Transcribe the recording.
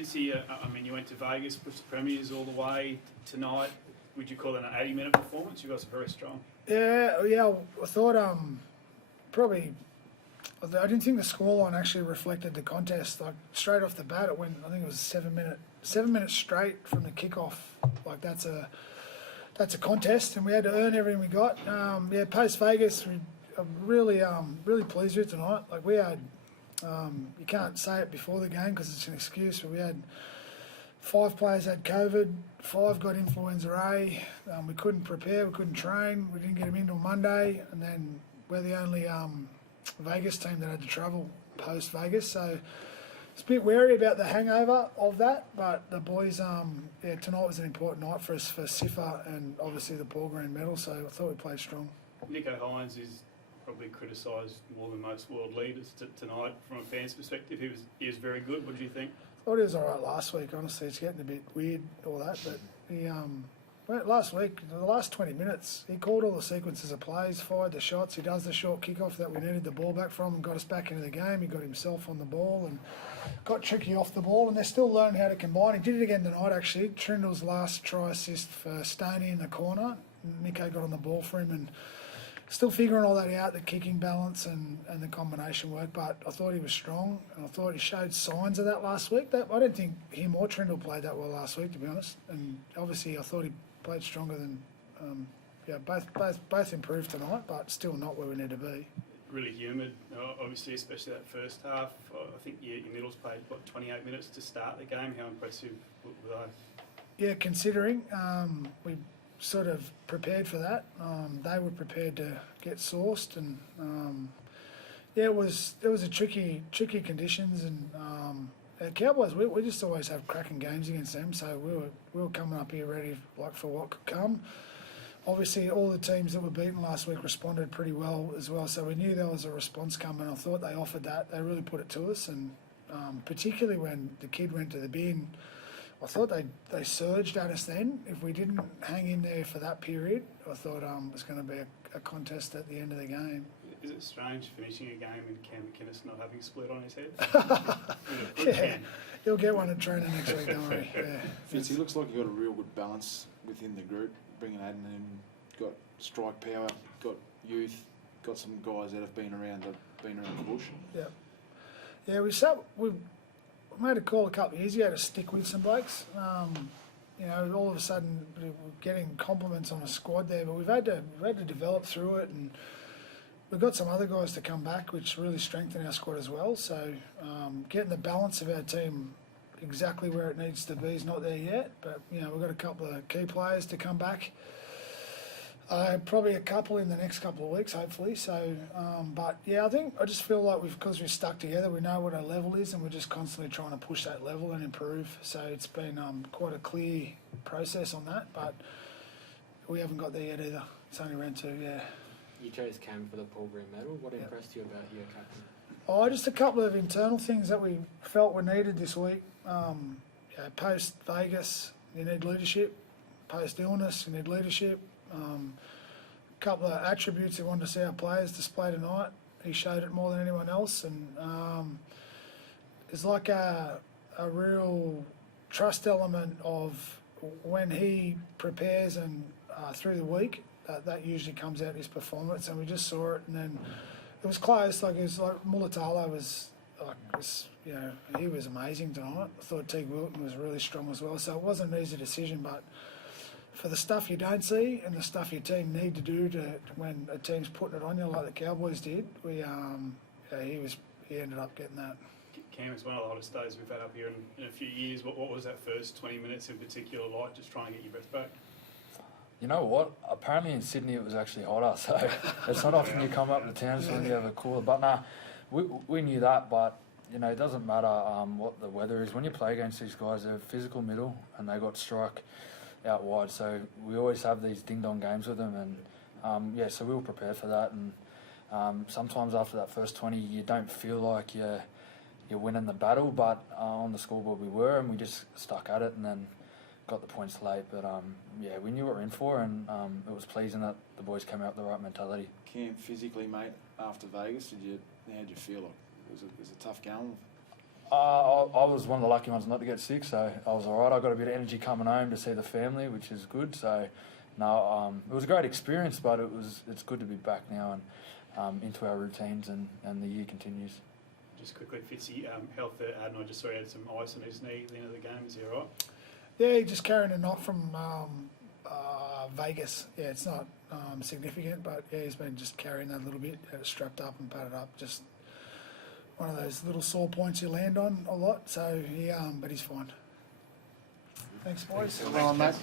Fitzy, I mean, you went to Vegas, pushed the premiers all the way tonight. Would you call it an 80-minute performance? You guys are very strong. Yeah. I thought probably. I didn't think the scoreline actually reflected the contest. Like straight off the bat, it went. I think it was 7 minutes straight from the kickoff. Like that's a contest, and we had to earn everything we got. Post Vegas, I'm really pleased with tonight. Like we had, you can't say it before the game because it's an excuse, but we had 5 players had COVID, 5 got influenza A. We couldn't prepare, we couldn't train, we didn't get them in till Monday, and then we're the only Vegas team that had to travel post Vegas. So it's a bit wary about the hangover of that, but the boys, tonight was an important night for us for SIFA and obviously the Paul Green medal. So I thought we played strong. Nico Hines is probably criticised more than most world leaders tonight from a fan's perspective. He was very good. What did you think? I thought he was all right last week. Honestly, it's getting a bit weird, all that, but he last week, the last 20 minutes, he called all the sequences of plays, fired the shots. He does the short kickoff that we needed the ball back from and got us back into the game. He got himself on the ball and got tricky off the ball, and they're still learning how to combine. He did it again tonight, actually. Trindle's last try assist for Stoney in the corner. Nico got on the ball for him and still figuring all that out, the kicking balance and the combination work. But I thought he was strong, and I thought he showed signs of that last week. I don't think him or Trindle played that well last week, to be honest. And obviously I thought he played stronger than, both improved tonight, but still not where we need to be. Really humid, obviously, especially that first half. I think your middles played, 28 minutes to start the game. How impressive were they? Yeah, considering we sort of prepared for that. They were prepared to get sourced, and it was a tricky conditions, and Cowboys, we just always have cracking games against them, so we were coming up here ready for what could come. Obviously, all the teams that were beaten last week responded pretty well as well, so we knew there was a response coming. I thought they offered that. They really put it to us, and particularly when the kid went to the bin, I thought they surged at us then. If we didn't hang in there for that period, I thought it was going to be a contest at the end of the game. Is it strange finishing a game with Cam McInnes not having split on his head? Yeah, he'll get one at training next week, don't worry. Yeah. Fitz, he looks like he got a real good balance within the group, bringing Aiden in, got strike power, got youth, got some guys that have been around the bush. Yeah, we made a call a couple of years ago to stick with some blokes. All of a sudden we're getting compliments on a squad there, but we've had to develop through it, and we've got some other guys to come back, which really strengthen our squad as well. So getting the balance of our team exactly where it needs to be is not there yet, but we've got a couple of key players to come back. Probably a couple in the next couple of weeks, hopefully. So, I just feel like because we've stuck together, we know what our level is, and we're just constantly trying to push that level and improve. So it's been quite a clear process on that, but we haven't got there yet either. It's only round 2, yeah. You chose Cam for the Paul Green medal. What impressed you about your captain? Just a couple of internal things that we felt were needed this week. Post Vegas, you need leadership. Post illness, you need leadership. A couple of attributes we wanted to see our players display tonight. He showed it more than anyone else, and it's like a real trust element of when he prepares and through the week. That usually comes out in his performance, and we just saw it. And then it was close. Mulatalo was he was amazing tonight. I thought Teague Wilton was really strong as well. So it wasn't an easy decision, but for the stuff you don't see and the stuff your team need to do when a team's putting it on you like the Cowboys did, he ended up getting that. Cam, it's one of the hottest days we've had up here in a few years. What was that first 20 minutes in particular like, just trying to get your breath back? You know what? Apparently in Sydney it was actually hotter, so it's not often you come up to town so you have a cooler. But nah, we knew that, but it doesn't matter what the weather is. When you play against these guys, they're physical middle and they got strike out wide, so we always have these ding-dong games with them, and so we were prepared for that. And sometimes after that first 20 you don't feel like you're winning the battle, but on the scoreboard we were, and we just stuck at it and then got the points late. But we knew what we were in for, and it was pleasing that the boys came out with the right mentality. Cam, physically, mate, after Vegas, how'd you feel? Like it was a tough game? I was one of the lucky ones not to get sick, so I was alright. I got a bit of energy coming home to see the family, which is good. So, no, it was a great experience, but it's good to be back now and into our routines, and the year continues. Just quickly, Fitzy, health for Adden. I just saw he had some ice on his knee at the end of the game. Is he alright? Yeah, he just carrying a knot from Vegas. Yeah, it's not significant, but yeah, he's been just carrying that a little bit, had it strapped up and padded up. Just one of those little sore points you land on a lot. So he, but he's fine. Thanks, boys. Come on, mate.